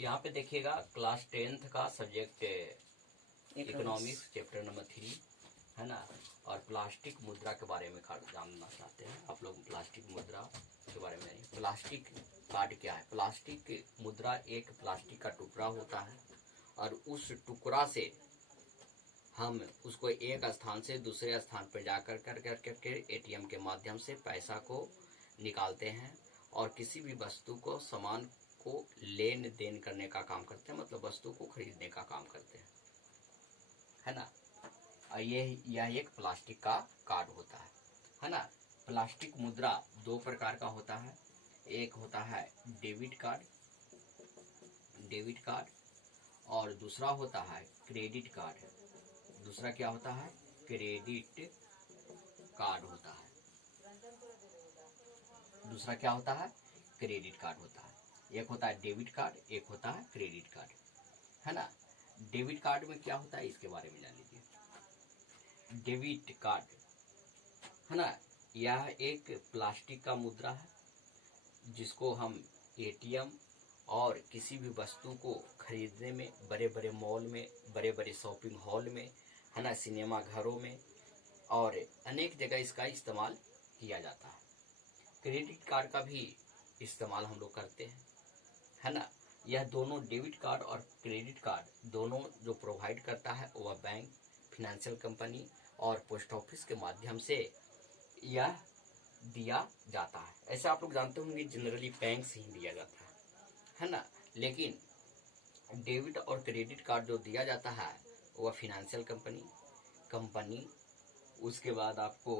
यहाँ पे देखिएगा क्लास 10th का सब्जेक्ट इकोनॉमिक्स चैप्टर नंबर 3 है ना। और प्लास्टिक मुद्रा के बारे में जानना चाहते हैं आप लोग। प्लास्टिक मुद्रा के बारे में जानिए। प्लास्टिक कार्ड क्या है? प्लास्टिक मुद्रा एक प्लास्टिक का टुकड़ा होता है और उस टुकड़ा से हम उसको एक स्थान से दूसरे स्थान पर जाकर करके एटीएम के माध्यम से पैसा को निकालते हैं और किसी भी वस्तु को सामान को लेन देन करने का काम करते हैं, मतलब वस्तु को खरीदने का काम करते हैं, है ना। यह एक प्लास्टिक का कार्ड होता है ना। प्लास्टिक मुद्रा दो प्रकार का होता है। एक होता है डेबिट कार्ड और दूसरा होता है क्रेडिट कार्ड। दूसरा क्या होता है? क्रेडिट कार्ड होता है। दूसरा क्या होता है? क्रेडिट कार्ड होता है। एक होता है डेबिट कार्ड, एक होता है क्रेडिट कार्ड, है ना। डेबिट कार्ड में क्या होता है इसके बारे में जान लीजिए। डेबिट कार्ड है ना, यह एक प्लास्टिक का मुद्रा है जिसको हम एटीएम और किसी भी वस्तु को खरीदने में, बड़े बड़े मॉल में, बड़े बड़े शॉपिंग हॉल में, है ना, सिनेमा घरों में और अनेक जगह इसका इस्तेमाल किया जाता है। क्रेडिट कार्ड का भी इस्तेमाल हम लोग करते हैं, है ना। यह दोनों डेबिट कार्ड और क्रेडिट कार्ड दोनों जो प्रोवाइड करता है वह बैंक, फिनेंशियल कंपनी और पोस्ट ऑफिस के माध्यम से यह दिया जाता है। ऐसे आप लोग जानते होंगे जनरली बैंक से ही दिया जाता है ना। लेकिन डेबिट और क्रेडिट कार्ड जो दिया जाता है वह फिनेंशियल कंपनी, उसके बाद आपको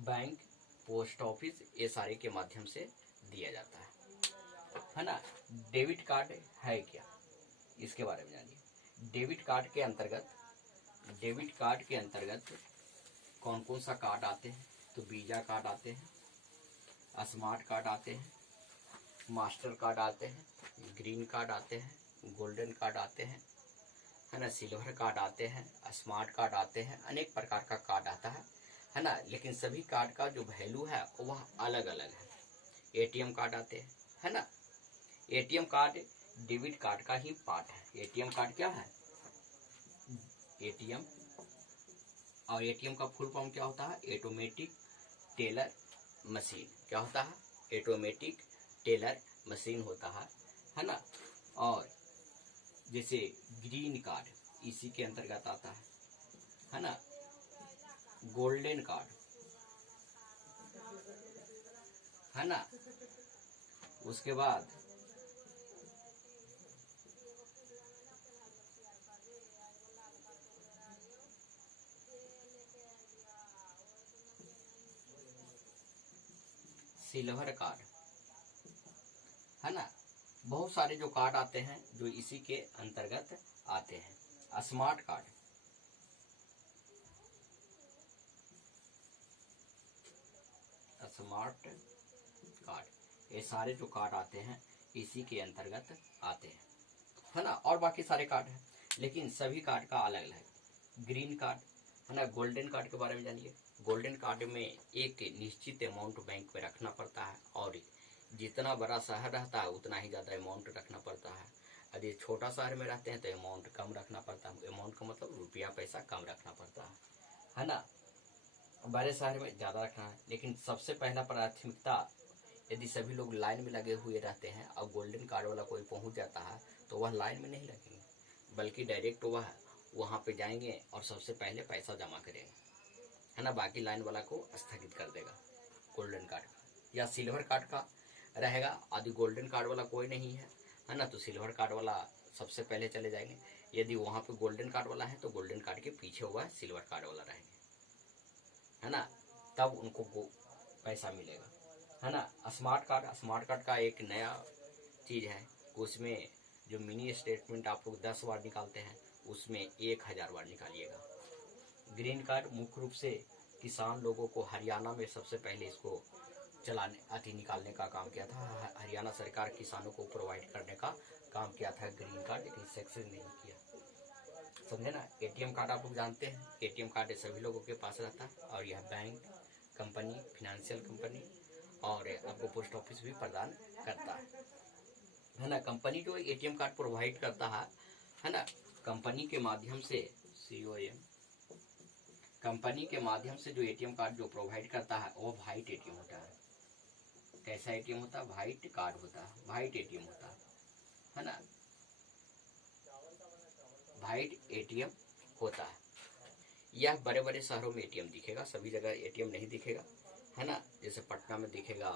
बैंक, पोस्ट ऑफिस, ये सारे के माध्यम से दिया जाता है ना। डेबिट कार्ड है क्या, इसके बारे में जानिए। डेबिट कार्ड के अंतर्गत कौन कौन सा कार्ड आते हैं? तो वीजा कार्ड आते हैं, स्मार्ट कार्ड आते हैं, मास्टर कार्ड आते हैं, ग्रीन कार्ड आते हैं, गोल्डन कार्ड आते हैं, है ना, सिल्वर कार्ड आते हैं, स्मार्ट कार्ड आते हैं, अनेक प्रकार का कार्ड आता है ना। लेकिन सभी कार्ड का जो वैल्यू है वह अलग अलग है। एटीएम कार्ड आते हैं, है ना। एटीएम कार्ड डेबिट कार्ड का ही पार्ट है। एटीएम कार्ड क्या है? एटीएम, और एटीएम का फुल फॉर्म क्या होता है? Automatic teller machine. क्या होता है? ऑटोमेटिक टेलर मशीन होता है ना। और जैसे ग्रीन कार्ड इसी के अंतर्गत आता है ना। गोल्डन कार्ड, है ना। उसके बाद सिल्वर कार्ड, है ना। बहुत सारे जो कार्ड आते हैं जो इसी के अंतर्गत आते हैं। स्मार्ट कार्ड, ये सारे जो कार्ड आते हैं इसी के अंतर्गत आते हैं, है ना। और बाकी सारे कार्ड हैं लेकिन सभी कार्ड का अलग अलग। ग्रीन कार्ड, है ना। गोल्डन कार्ड के बारे में जानिए। गोल्डन कार्ड में एक निश्चित अमाउंट बैंक में रखना पड़ता है और जितना बड़ा शहर रहता है उतना ही ज़्यादा अमाउंट रखना पड़ता है। यदि छोटा शहर में रहते हैं तो अमाउंट कम रखना पड़ता है। अमाउंट का मतलब रुपया पैसा कम रखना पड़ता है ना। बड़े शहर में ज़्यादा रखना है। लेकिन सबसे पहला प्राथमिकता, यदि सभी लोग लाइन में लगे हुए रहते हैं और गोल्डन कार्ड वाला कोई पहुंच जाता है तो वह लाइन में नहीं लगेंगे, बल्कि डायरेक्ट वह वहाँ पे जाएंगे और सबसे पहले पैसा जमा करेंगे, है ना। बाकी लाइन वाला को स्थगित कर देगा। गोल्डन कार्ड का या सिल्वर कार्ड का रहेगा। यदि गोल्डन कार्ड वाला कोई नहीं है ना, तो सिल्वर कार्ड वाला सबसे पहले चले जाएंगे। यदि वहाँ पे गोल्डन कार्ड वाला है तो गोल्डन कार्ड के पीछे हुआ सिल्वर कार्ड वाला रहेंगे, है ना। तब उनको पैसा मिलेगा, है ना। स्मार्ट कार्ड का एक नया चीज है। उसमें जो मिनी स्टेटमेंट आप लोग 10 बार निकालते हैं उसमें 1000 बार निकालिएगा। ग्रीन कार्ड मुख्य रूप से किसान लोगों को, हरियाणा में सबसे पहले इसको निकालने का काम किया था। हरियाणा सरकार किसानों को प्रोवाइड करने का काम किया था ग्रीन कार्ड, लेकिन सक्सेस नहीं किया, समझे ना। एटीएम कार्ड आप लोग जानते हैं। एटीएम कार्ड सभी लोगों के पास रहता है और यह बैंक, कंपनी, फिनेंशियल कंपनी और आपको पोस्ट ऑफिस भी प्रदान करता है ना। कंपनी जो एटीएम कार्ड प्रोवाइड करता है ना, कंपनी के माध्यम से COM, कंपनी के माध्यम से जो एटीएम कार्ड जो प्रोवाइड करता है वो व्हाइट एटीएम होता है। कैसा एटीएम होता है? व्हाइट कार्ड होता है, व्हाइट एटीएम होता है ना, व्हाइट एटीएम होता है। यह बड़े बड़े शहरों में एटीएम दिखेगा, सभी जगह एटीएम नहीं दिखेगा, है ना। जैसे पटना में दिखेगा,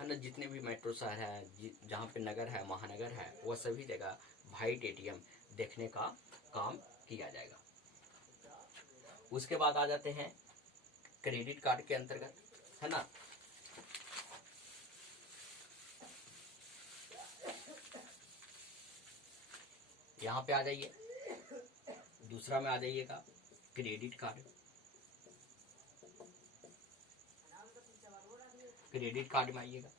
है ना, जितने भी मेट्रो शहर है, जहाँ पे नगर है, महानगर है, वह सभी जगह व्हाइट एटीएम देखने का काम किया जाएगा। उसके बाद आ जाते हैं क्रेडिट कार्ड के अंतर्गत, है ना। यहाँ पे आ जाइए, दूसरा में आ जाइएगा क्रेडिट कार्ड। क्रेडिट कार्ड में आइएगा,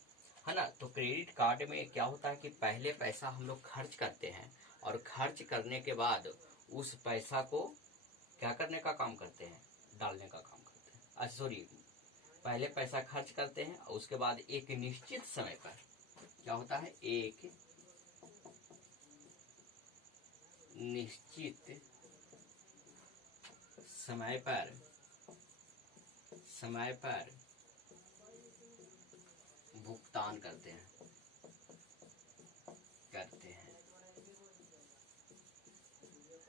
है ना। तो क्रेडिट कार्ड में क्या होता है कि पहले पैसा हम लोग खर्च करते हैं और खर्च करने के बाद उस पैसा को क्या करने का काम करते हैं? डालने का काम करते हैं। अच्छा सॉरी, पहले पैसा खर्च करते हैं और उसके बाद एक निश्चित समय पर क्या होता है? एक निश्चित समय पर भुगतान करते हैं,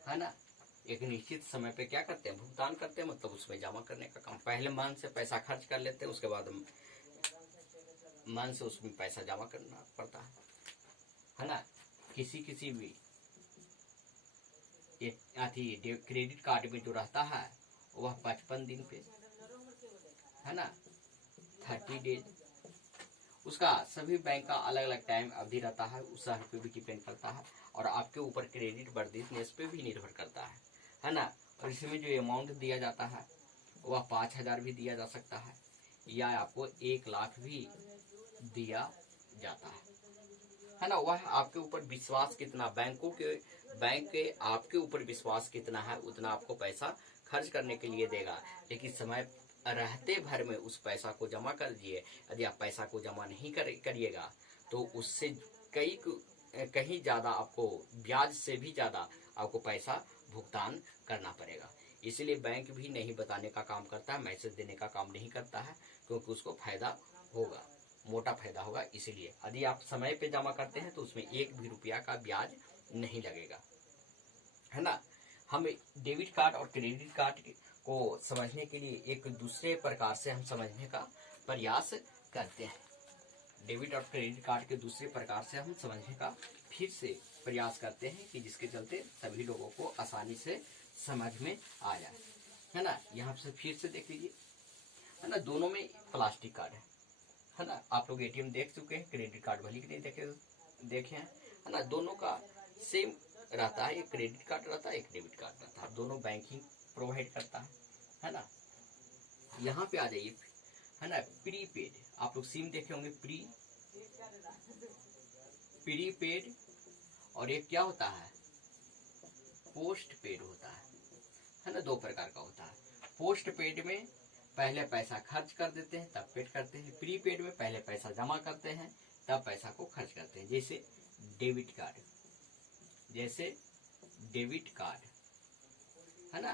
है ना। एक निश्चित समय पे क्या करते हैं? भुगतान करते हैं, मतलब उसमें जमा करने का काम। पहले मन से पैसा खर्च कर लेते हैं, उसके बाद मन से उसमें पैसा जमा करना पड़ता है ना। किसी भी क्रेडिट कार्ड में जो रहता है वह 55 दिन पे, है ना, 30 डेज। उसका सभी बैंक का अलग अलग टाइम अवधि रहता है, उस शहर पे भी डिपेंड करता है और आपके ऊपर क्रेडिट वर्दीनेस पे भी निर्भर करता है ना। और इसमें जो अमाउंट दिया जाता है वह 5,000 भी दिया जा सकता है या आपको 1 लाख भी दिया जाता है ना। वह आपके ऊपर विश्वास कितना, बैंक के आपके ऊपर विश्वास कितना है उतना आपको पैसा खर्च करने के लिए देगा। लेकिन समय रहते भर में उस पैसा को जमा कर दिए। यदि आप पैसा को जमा नहीं करिएगा तो उससे कहीं ज्यादा आपको, ब्याज से भी ज्यादा आपको पैसा भुगतान करना पड़ेगा। इसलिए बैंक भी नहीं बताने का काम करता है, मैसेज देने का काम नहीं करता है, क्योंकि उसको फायदा होगा, मोटा फायदा होगा। इसलिए यदि आप समय पे जमा करते हैं तो उसमें 1 भी रुपया का ब्याज नहीं लगेगा, है ना। हम डेबिट कार्ड और क्रेडिट कार्ड को समझने के लिए एक दूसरे प्रकार से हम समझने का प्रयास करते हैं। डेबिट और क्रेडिट कार्ड के दूसरे प्रकार से हम समझने का फिर से प्रयास करते हैं कि जिसके चलते सभी लोगों को आसानी से समझ में आ जाए, है ना। यहाँ से फिर से देख लीजिए, है ना, दोनों में प्लास्टिक कार्ड है ना। आप लोग एटीएम देख चुके हैं, क्रेडिट कार्ड भले कि नहीं देखे हैं, है ना। दोनों का सेम रहता है, एक क्रेडिट कार्ड रहता है, एक डेबिट कार्ड रहता है, दोनों बैंकिंग प्रोवाइड करता है ना। यहाँ पे आ जाइए, है ना, प्रीपेड। आप लोग सिम देखे होंगे, प्रीपेड और एक क्या होता है? पोस्ट पेड होता है ना। 2 प्रकार का होता है। पोस्ट पेड में पहले पैसा खर्च कर देते हैं तब पेड करते हैं, प्रीपेड में पहले पैसा जमा करते हैं तब पैसा को खर्च करते हैं। जैसे डेबिट कार्ड, है ना,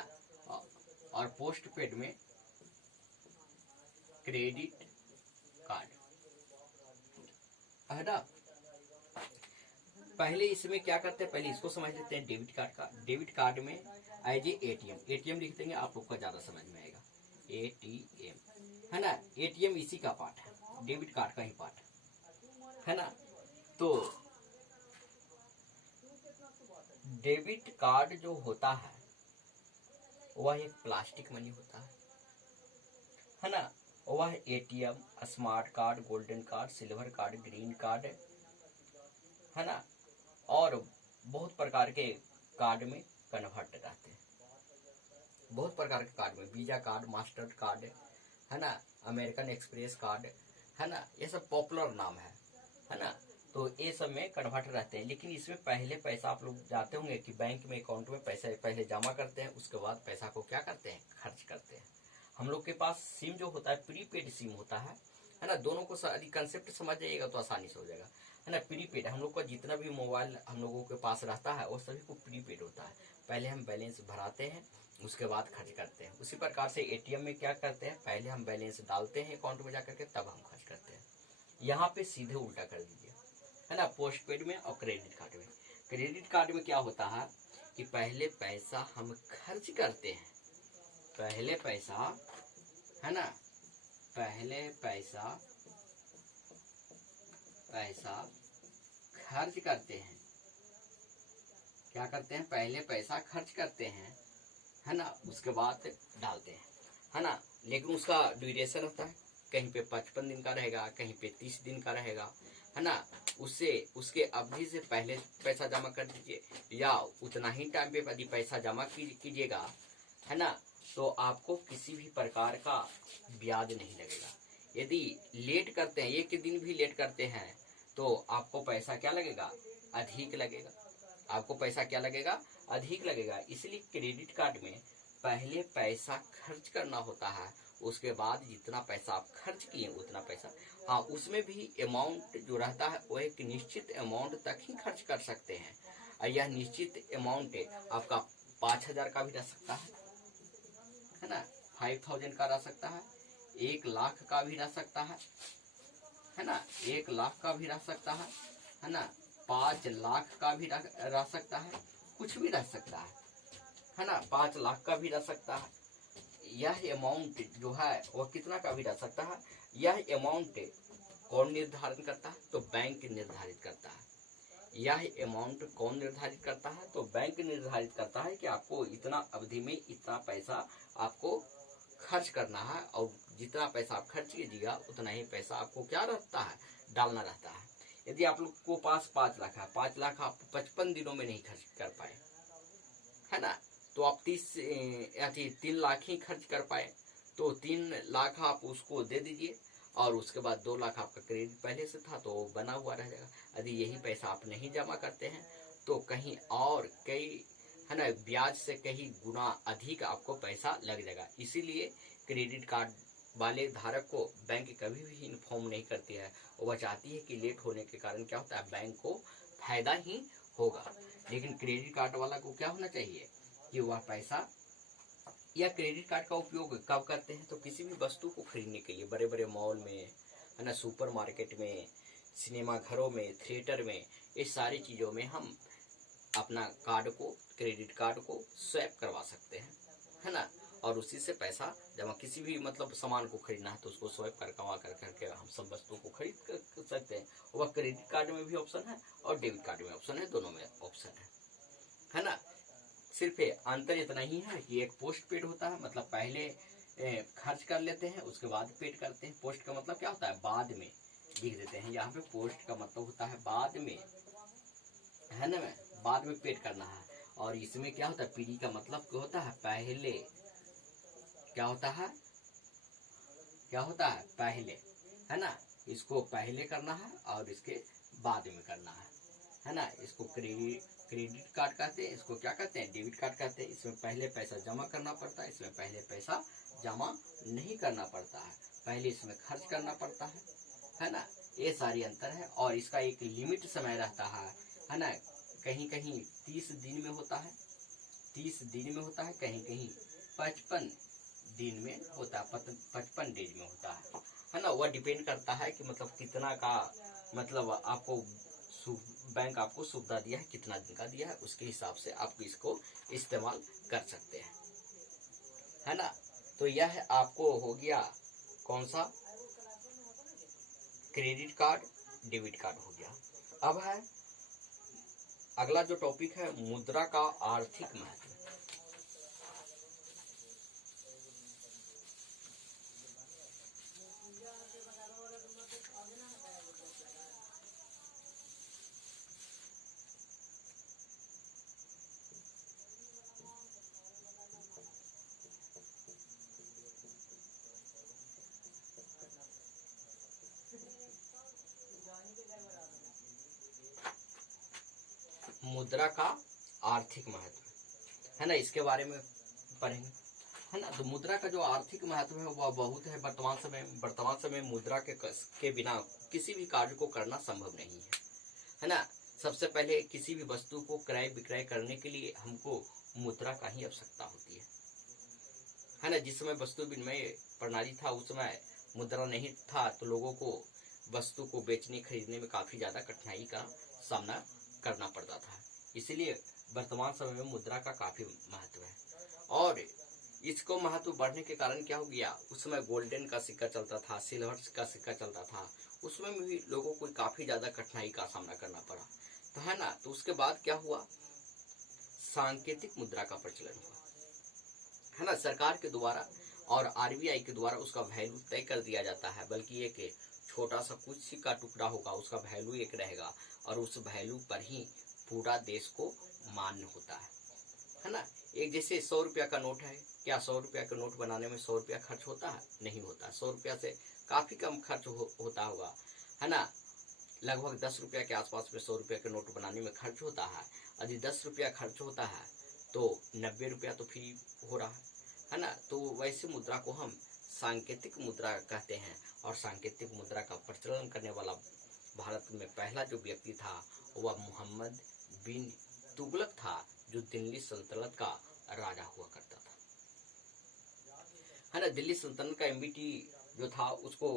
और पोस्ट पेड में क्रेडिट कार्ड, है ना। पहले इसमें क्या करते हैं, पहले इसको समझ लेते हैं डेबिट कार्ड का। डेबिट कार्ड में एज एटीएम लिख देंगे, आप लोग को ज्यादा समझ में आएगा। एटीएम, है ना, एटीएम इसी का पार्ट है, डेबिट कार्ड का ही पार्ट है ना। तो डेबिट कार्ड जो होता है वह एक प्लास्टिक मनी होता है ना। वह ATM, smart card, golden card, silver card, green card, है ना, और बहुत प्रकार के कार्ड में कन्वर्ट रहते हैं। बहुत प्रकार के कार्ड में, वीजा कार्ड, मास्टर कार्ड, है ना, अमेरिकन एक्सप्रेस कार्ड, है ना, ये सब पॉपुलर नाम है ना। तो ये सब में कन्वर्ट रहते हैं। लेकिन इसमें पहले पैसा, आप लोग जानते होंगे कि बैंक में अकाउंट में पैसा पहले जमा करते हैं, उसके बाद पैसा को क्या करते हैं? खर्च करते हैं। हम लोग के पास सिम जो होता है, प्रीपेड सिम होता है, है ना। दोनों को यदि कंसेप्ट समझ जाइएगा तो आसानी से हो जाएगा, है ना। प्रीपेड हम लोग का जितना भी मोबाइल हम लोगों के पास रहता है वो सभी को प्रीपेड होता है। पहले हम बैलेंस भराते हैं, उसके बाद खर्च करते हैं। उसी प्रकार से एटीएम में क्या करते हैं, पहले हम बैलेंस डालते हैं अकाउंट में जाकर के, तब हम खर्च करते हैं। यहाँ पे सीधे उल्टा कर दीजिए, है ना। पोस्ट पेड में और क्रेडिट कार्ड में, क्रेडिट कार्ड में क्या होता है कि पहले पैसा हम खर्च करते हैं, पहले पैसा, है ना, पहले पैसा खर्च करते हैं। क्या करते हैं, पहले पैसा खर्च करते हैं, है ना, उसके बाद डालते हैं, है ना। लेकिन उसका ड्यूरेशन होता है, कहीं पे 55 दिन का रहेगा, कहीं पे 30 दिन का रहेगा, है ना। उसके अवधि से पहले पैसा जमा कर दीजिए, या उतना ही टाइम पे यदि पैसा जमा कीजिएगा, है ना, तो आपको किसी भी प्रकार का ब्याज नहीं लगेगा। यदि लेट करते हैं, एक दिन भी लेट करते हैं, तो आपको पैसा क्या लगेगा, अधिक लगेगा। आपको पैसा क्या लगेगा, अधिक लगेगा। इसलिए क्रेडिट कार्ड में पहले पैसा खर्च करना होता है, उसके बाद जितना पैसा आप खर्च किए उतना पैसा, हाँ, उसमें भी अमाउंट जो रहता है वो एक निश्चित अमाउंट तक ही खर्च कर सकते हैं। और यह निश्चित अमाउंट आपका 5,000 का भी रह सकता है ना, 5,000 का रह सकता है, 1,00,000 का भी रह सकता है ना, 1,00,000 का भी रह सकता है ना, 5,00,000 का भी रह सकता है, कुछ भी रह सकता है ना, 5,00,000 का भी रह सकता है। यह अमाउंट जो है वह कितना का भी रह सकता है। यह अमाउंट कौन निर्धारित करता है, तो बैंक निर्धारित करता है। यह अमाउंट कौन निर्धारित करता है, तो बैंक निर्धारित करता है कि आपको इतना अवधि में इतना पैसा आपको खर्च करना है, और जितना पैसा आप खर्च कीजिएगा उतना ही पैसा आपको क्या रहता है, डालना रहता है। यदि आप लोग को पास 5,00,000 है, 5,00,000 आप 55 दिनों में नहीं खर्च कर पाए, है ना, तो आप 3,00,000 ही खर्च कर पाए, तो 3,00,000 आप उसको दे दीजिए, और उसके बाद 2,00,000 आपका क्रेडिट पहले से था तो बना हुआ रह जाएगा। यदि यही पैसा आप नहीं जमा करते हैं तो कहीं और कई, है ना, ब्याज से कहीं गुना अधिक आपको पैसा लग जाएगा। इसीलिए क्रेडिट कार्ड वाले धारक को बैंक कभी भी इन्फॉर्म नहीं करती है, वह चाहती है कि लेट होने के कारण क्या होता है, बैंक को फायदा ही होगा। लेकिन क्रेडिट कार्ड वाला को क्या होना चाहिए कि वह पैसा, या क्रेडिट कार्ड का उपयोग कब करते हैं, तो किसी भी वस्तु को खरीदने के लिए, बड़े बड़े मॉल में, है ना, सुपर मार्केट में, सिनेमा घरों में, थिएटर में, इस सारी चीज़ों में हम अपना कार्ड को, क्रेडिट कार्ड को स्वैप करवा सकते हैं, है ना, और उसी से पैसा जमा, किसी भी मतलब सामान को खरीदना है तो उसको स्वैप करवा करके हम सब वस्तुओं को खरीद सकते हैं। वह क्रेडिट कार्ड में भी ऑप्शन है और डेबिट कार्ड में ऑप्शन है, दोनों में ऑप्शन है ना। सिर्फ अंतर इतना ही है कि एक पोस्ट पेड होता है, मतलब पहले खर्च कर लेते हैं उसके बाद पेड करते हैं। पोस्ट का मतलब क्या होता है, बाद में लिख देते हैं, यहाँ पे पोस्ट का मतलब होता है बाद में, है ना, बाद में पेड करना है। और इसमें क्या होता है, पीडी का मतलब क्या होता है, पहले, क्या होता है, पहले, है ना, इसको पहले करना है और इसके बाद में करना है ना। इसको क्रेडिट कार्ड कहते हैं, इसको क्या कहते हैं, डेबिट कार्ड कहते हैं। इसमें पहले पैसा जमा करना पड़ता है, इसमें पहले पैसा जमा नहीं करना पड़ता है, पहले इसमें खर्च करना पड़ता है ना। ये सारी अंतर है। और इसका एक लिमिट समय रहता है ना, कहीं कहीं 30 दिन में होता है, 30 दिन में होता है, कहीं कहीं 55 दिन में होता है, 55 डेज में होता है ना। वह डिपेंड करता है कि मतलब कितना का, मतलब आपको बैंक आपको सुविधा दिया है, कितना दिन का दिया है, उसके हिसाब से आप इसको इस्तेमाल कर सकते हैं, है ना। तो यह आपको हो गया कौन सा, क्रेडिट कार्ड, डेबिट कार्ड हो गया। अब है अगला जो टॉपिक है, मुद्रा का आर्थिक महत्व। मुद्रा का आर्थिक महत्व, है ना, इसके बारे में पढ़ेंगे। है ना। तो मुद्रा का जो आर्थिक महत्व है वह बहुत है। वर्तमान समय मुद्रा के बिना किसी भी कार्य को करना संभव नहीं है ना। सबसे पहले किसी भी वस्तु को क्रय विक्रय करने के लिए हमको मुद्रा का ही आवश्यकता होती है ना। जिस समय वस्तु विनिमय प्रणाली था उस समय मुद्रा नहीं था, तो लोगों को वस्तु को बेचने खरीदने में काफी ज्यादा कठिनाई का सामना करना पड़ता था। इसलिए वर्तमान समय में मुद्रा का काफी महत्व है। और इसको महत्व बढ़ने के कारण क्या हो गया, उस समय गोल्डन का सिक्का चलता था, सिल्वर का सिक्का चलता था, उसमें भी लोगों को काफी ज्यादा कठिनाई का सामना करना पड़ा, तो है ना। तो उसके बाद क्या हुआ, सांकेतिक मुद्रा का प्रचलन हुआ, है ना। सरकार के द्वारा और आरबीआई के द्वारा उसका वैल्यू तय कर दिया जाता है, बल्कि एक छोटा सा कुछ सिक्का टुकड़ा होगा, उसका वैल्यू एक रहेगा और उस वैल्यू पर ही पूरा देश को मान्य होता है ना। एक जैसे 100 रुपया का नोट है, क्या 100 रुपया का नोट बनाने में 100 रुपया खर्च होता है? नहीं होता। 100 रुपया से काफी कम खर्च होता होगा, है ना। लगभग 10 रुपया के आसपास में 100 रुपया के नोट बनाने में खर्च होता है। यदि 10 रुपया खर्च होता है तो 90 रुपया तो फ्री हो रहा है ना। तो वैसे मुद्रा को हम सांकेतिक मुद्रा कहते हैं। और सांकेतिक मुद्रा का प्रचलन करने वाला भारत में पहला जो व्यक्ति था वह मोहम्मद बिन तुगलक था, जो दिल्ली सल्तनत का राजा हुआ करता था, है ना। दिल्ली सल्तनत का एमबीटी जो था, उसको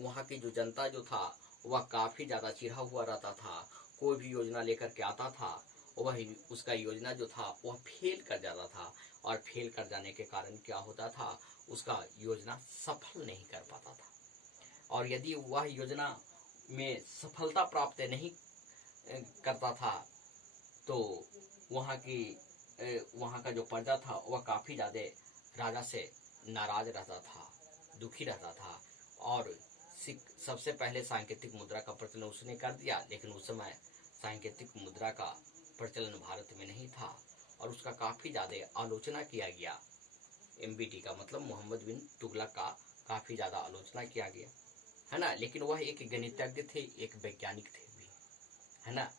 वहाँ की जो जनता जो था वह काफी ज्यादा चिढ़ा हुआ रहता था। कोई भी योजना लेकर के आता था, वह उसका योजना जो था वह फेल कर जाता था, और फेल कर जाने के कारण क्या होता था, उसका योजना सफल नहीं कर पाता था। और यदि वह योजना में सफलता प्राप्त नहीं करता था तो वहाँ का जो प्रजा था वह काफी ज्यादा राजा से नाराज रहता था, दुखी रहता था। और सबसे पहले सांकेतिक मुद्रा का प्रचलन उसने कर दिया, लेकिन उस समय सांकेतिक मुद्रा का प्रचलन भारत में नहीं था और उसका काफी ज्यादा आलोचना किया गया। एमबीटी का मतलब मोहम्मद बिन तुगलक का काफी ज्यादा आलोचना किया गया, है ना। लेकिन वह एक गणितज्ञ थे, एक वैज्ञानिक थे भी, है ना।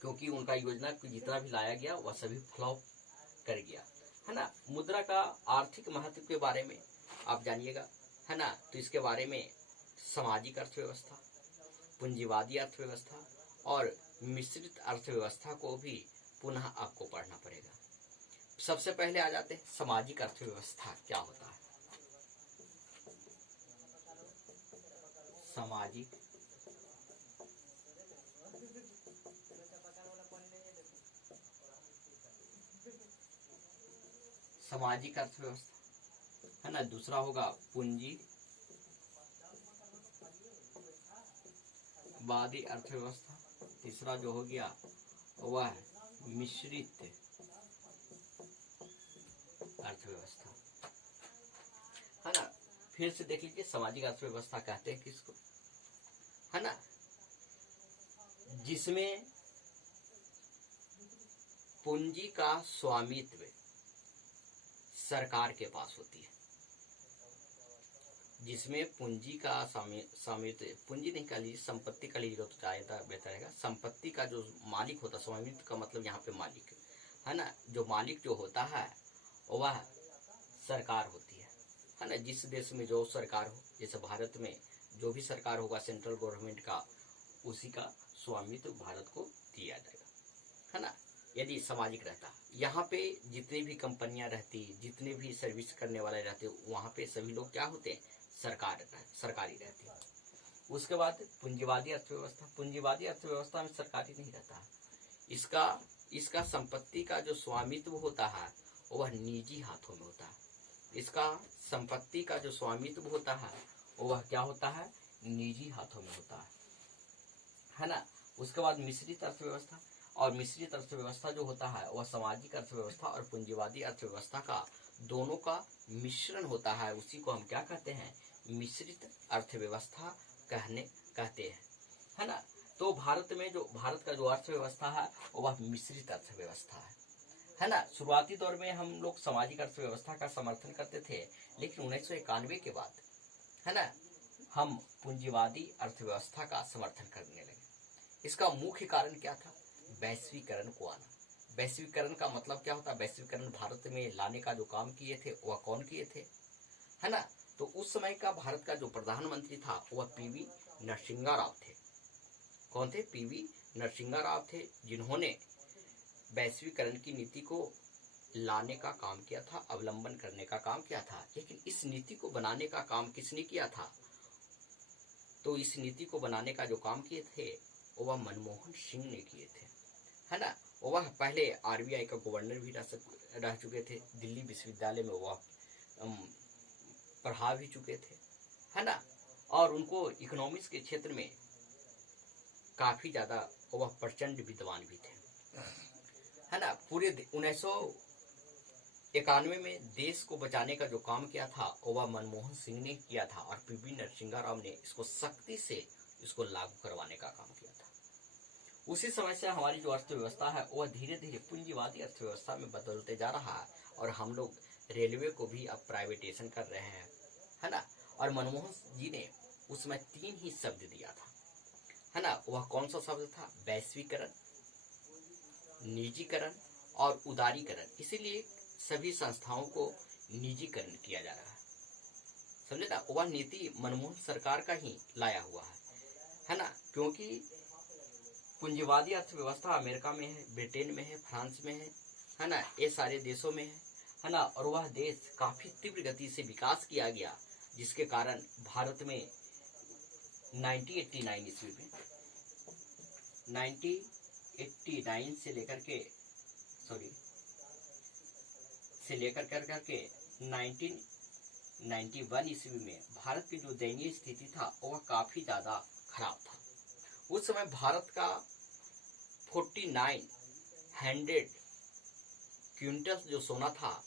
क्योंकि उनका योजना जितना भी लाया गया वह सभी फ्लॉप कर गया, है ना। मुद्रा का आर्थिक महत्व के बारे में आप जानिएगा, है ना। तो इसके बारे में सामाजिक अर्थव्यवस्था, पूंजीवादी अर्थव्यवस्था और मिश्रित अर्थव्यवस्था को भी पुनः आपको पढ़ना पड़ेगा। सबसे पहले आ जाते हैं सामाजिक अर्थव्यवस्था क्या होता है। सामाजिक अर्थव्यवस्था, है ना। दूसरा होगा पूंजीवादी अर्थव्यवस्था। तीसरा जो हो गया वह मिश्रित अर्थव्यवस्था, है ना। फिर से देख लीजिए, सामाजिक अर्थव्यवस्था कहते हैं किसको, है ना, जिसमें पूंजी का स्वामित्व सरकार के पास होती है। जिसमें पूंजी का स्वामित्व, पूंजी नहीं कह लीजिए, संपत्ति का लीजिएगा तो ज्यादा बेहतर रहेगा। संपत्ति का जो मालिक होता है, स्वामित्व का मतलब यहाँ पे मालिक, है ना। जो मालिक जो होता है वह सरकार होती है ना। जिस देश में जो सरकार हो, जैसे भारत में जो भी सरकार होगा सेंट्रल गवर्नमेंट का, उसी का स्वामित्व भारत को दिया जाएगा, है ना। यदि सामाजिक रहता, यहाँ पे जितने भी कंपनियां रहती, जितने भी सर्विस करने वाले रहते, वहाँ पे सभी लोग क्या होते हैं, सरकारी रहते हैं। उसके बाद पूंजीवादी अर्थव्यवस्था। पूंजीवादी अर्थव्यवस्था में सरकारी नहीं रहता, इसका संपत्ति का जो स्वामित्व होता है वह निजी हाथों में होता है। इसका संपत्ति का जो स्वामित्व होता है वह क्या होता है, निजी हाथों में होता है ना। उसके बाद मिश्रित अर्थव्यवस्था। और मिश्रित अर्थव्यवस्था जो होता है वह सामाजिक अर्थव्यवस्था और पूंजीवादी अर्थव्यवस्था का दोनों का मिश्रण होता है। उसी को हम क्या कहते हैं, मिश्रित अर्थव्यवस्था कहते हैं, है ना। तो भारत का जो अर्थव्यवस्था है वह मिश्रित अर्थव्यवस्था है ना। शुरुआती दौर में हम लोग सामाजिक अर्थव्यवस्था का समर्थन करते थे, लेकिन 1991 के बाद, है ना, हम पूंजीवादी अर्थव्यवस्था का समर्थन करने लगे। इसका मुख्य कारण क्या था, वैश्वीकरण को आना। वैश्वीकरण का मतलब क्या होता है, वैश्वीकरण भारत में लाने का जो काम किए थे वह कौन किए थे, है ना। तो उस समय का भारत का जो प्रधानमंत्री था वह पीवी नरसिम्हा राव थे। कौन थे, पीवी नरसिम्हा राव थे, जिन्होंने वैश्वीकरण की नीति को लाने का काम किया था, अवलंबन करने का काम किया था। लेकिन इस नीति को बनाने का काम किसने किया था, तो इस नीति को बनाने का जो काम किए थे वह मनमोहन सिंह ने किए थे, है ना। वह पहले आरबीआई का गवर्नर भी रह चुके थे, दिल्ली विश्वविद्यालय में वह पढ़ा भी चुके थे, है ना। और उनको इकोनॉमिक्स के क्षेत्र में काफी ज्यादा वह प्रचंड विद्वान भी थे, है ना। पूरे 1991 में देश को बचाने का जो काम किया था वह मनमोहन सिंह ने किया था, और पीवी नरसिम्हा राव ने इसको सख्ती से इसको लागू करवाने का काम किया था। उसी समय से हमारी जो अर्थव्यवस्था है वह धीरे धीरे पूंजीवादी अर्थव्यवस्था में बदलते जा रहा है, और हम लोग रेलवे को भी अब प्राइवेटाइजेशन कर रहे हैं, है ना। और मनमोहन जी ने उसमें 3 ही शब्द दिया था, है ना। वह कौन सा शब्द था, वैश्वीकरण, निजीकरण और उदारीकरण। इसीलिए सभी संस्थाओं को निजीकरण किया जा रहा है, समझे ना। वह नीति मनमोहन सरकार का ही लाया हुआ है ना। क्योंकि पूंजीवादी अर्थव्यवस्था अमेरिका में है, ब्रिटेन में है, फ्रांस में है ना, ये सारे देशों में है ना। और वह देश काफी तीव्र गति से विकास किया गया, जिसके कारण भारत में 1989 ईस्वी में 1989 से लेकर के 1991 ईस्वी में भारत की जो दयनीय स्थिति था वह काफी ज्यादा खराब था। उस समय भारत का 4900 क्विंटल जो सोना था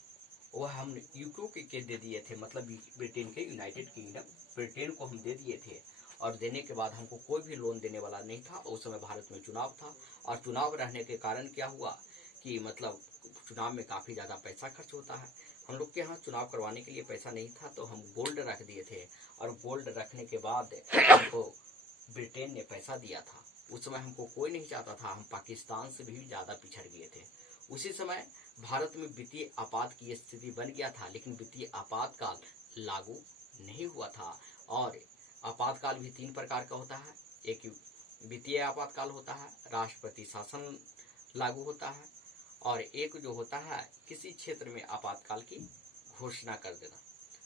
वह हम यूके के दे दिए थे, मतलब ब्रिटेन के, यूनाइटेड किंगडम ब्रिटेन को हम दे दिए थे। और देने के बाद हमको कोई भी लोन देने वाला नहीं था। उस समय भारत में चुनाव था, और चुनाव रहने के कारण क्या हुआ कि मतलब चुनाव में काफी ज्यादा पैसा खर्च होता है। हम लोग के यहाँ चुनाव करवाने के लिए पैसा नहीं था, तो हम गोल्ड रख दिए थे, और गोल्ड रखने के बाद हमको ब्रिटेन ने पैसा दिया था। उस समय हमको कोई नहीं चाहता था, हम पाकिस्तान से भी ज्यादा पिछड़ गए थे। उसी समय भारत में वित्तीय आपात की स्थिति बन गया था, लेकिन वित्तीय आपातकाल लागू नहीं हुआ था। और आपातकाल भी 3 प्रकार का होता है। एक वित्तीय आपातकाल होता है, राष्ट्रपति शासन लागू होता है, और एक जो होता है किसी क्षेत्र में आपातकाल की घोषणा कर देना,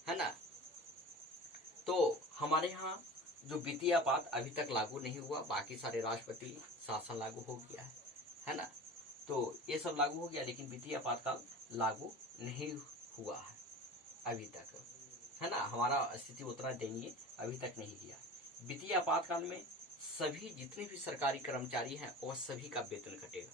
है ना। तो हमारे यहाँ जो वित्तीय आपात अभी तक लागू नहीं हुआ, बाकी सारे राष्ट्रपति शासन लागू हो गया है ना। तो ये सब लागू हो गया, लेकिन वित्तीय आपातकाल लागू नहीं हुआ है अभी तक, है ना। हमारा स्थिति उतना दयनीय अभी तक नहीं किया। वित्तीय आपातकाल में सभी जितने भी सरकारी कर्मचारी हैं वह सभी का वेतन कटेगा,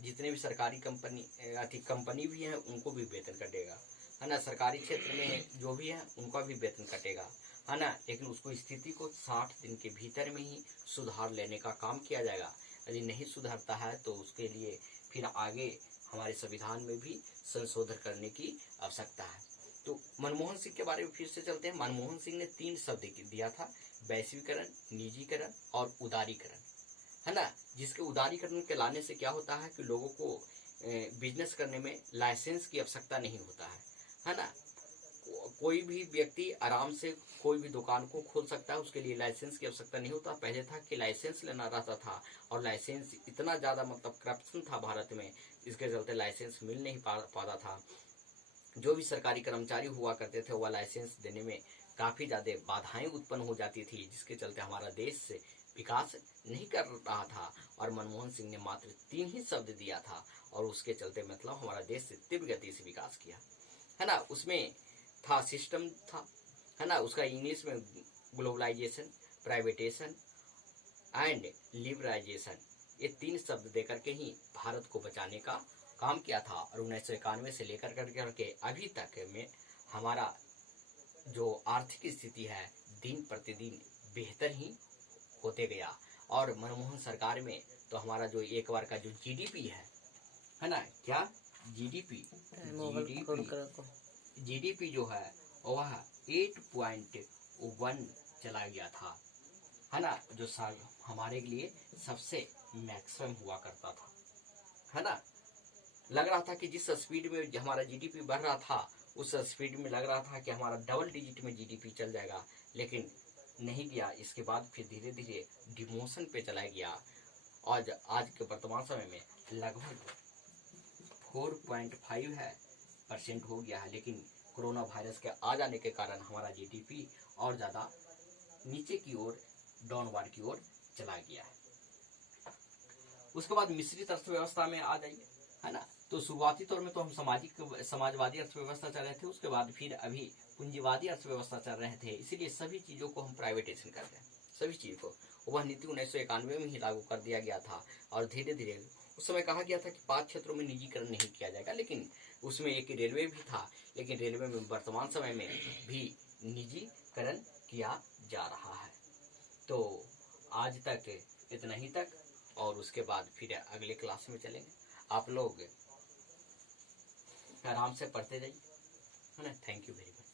जितने भी सरकारी कंपनी भी है उनको भी वेतन कटेगा, है ना। सरकारी क्षेत्र में जो भी है उनका भी वेतन कटेगा, है ना। लेकिन उसको स्थिति को 60 दिन के भीतर में ही सुधार लेने का काम किया जाएगा। यदि नहीं सुधरता है तो उसके लिए फिर आगे हमारे संविधान में भी संशोधन करने की आवश्यकता है। तो मनमोहन सिंह के बारे में फिर से चलते हैं। मनमोहन सिंह ने 3 शब्द दिया था, वैश्वीकरण, निजीकरण और उदारीकरण, है ना। जिसके उदारीकरण के लाने से क्या होता है कि लोगों को बिजनेस करने में लाइसेंस की आवश्यकता नहीं होता है ना। कोई भी व्यक्ति आराम से कोई भी दुकान को खोल सकता है, उसके लिए लाइसेंस की आवश्यकता नहीं होता। पहले था कि लाइसेंस लेना रहता था, और लाइसेंस इतना ज्यादा मतलब करप्शन था भारत में, इसके चलते लाइसेंस मिल नहीं पाता था। जो भी सरकारी कर्मचारी हुआ करते थे वह लाइसेंस देने में काफी ज्यादा बाधाएं उत्पन्न हो जाती थी, जिसके चलते हमारा देश विकास नहीं कर रहा था। और मनमोहन सिंह ने मात्र 3 ही शब्द दिया था, और उसके चलते मतलब हमारा देश तीव्र गति से विकास किया, है ना। उसमें था सिस्टम था, है ना। उसका इंग्लिश में ग्लोबलाइजेशन, प्राइवेटाइजेशन एंड लिबरलाइजेशन, ये 3 शब्द देकर के ही भारत को बचाने का काम किया था। और 1991 से लेकर करके अभी तक में हमारा जो आर्थिक स्थिति है दिन प्रतिदिन बेहतर ही होते गया। और मनमोहन सरकार में तो हमारा जो एक बार का जो जीडीपी है ना, क्या जीडीपी जो है वह 8.1 चला गया था, है ना, जो हमारे लिए सबसे मैक्सिमम हुआ करता था, है ना। लग रहा था कि जिस स्पीड में हमारा जीडीपी बढ़ रहा था उस स्पीड में लग रहा था कि हमारा डबल डिजिट में जीडीपी चल जाएगा, लेकिन नहीं गया। इसके बाद फिर धीरे धीरे डिमोशन पे चला गया। आज के वर्तमान समय में लगभग 4.5 है % हो गया है, लेकिन कोरोना वायरस के आ जाने के कारण हमारा जीडीपी और ज़्यादा नीचे की ओर, डाउनवर्ड की ओर चला गया है। उसके बाद मिश्रित अर्थव्यवस्था में आ जाइए, है ना। तो शुरुआती तौर में तो हम समाजवादी अर्थव्यवस्था चल रहे थे, उसके बाद फिर अभी पूंजीवादी अर्थव्यवस्था चल रहे थे। इसीलिए सभी चीज़ों को हम प्राइवेटाइजेशन कर रहे हैं, सभी चीज़ को। वह नीति 1991 में ही लागू कर दिया गया था और धीरे धीरे उस समय कहा गया था कि 5 क्षेत्रों में निजीकरण नहीं किया जाएगा, लेकिन उसमें एक रेलवे भी था। लेकिन रेलवे में वर्तमान समय में भी निजीकरण किया जा रहा है। तो आज तक इतना ही तक, और उसके बाद फिर अगले क्लास में चलेंगे। आप लोग आराम से पढ़ते जाइए, है ना। Thank you very much.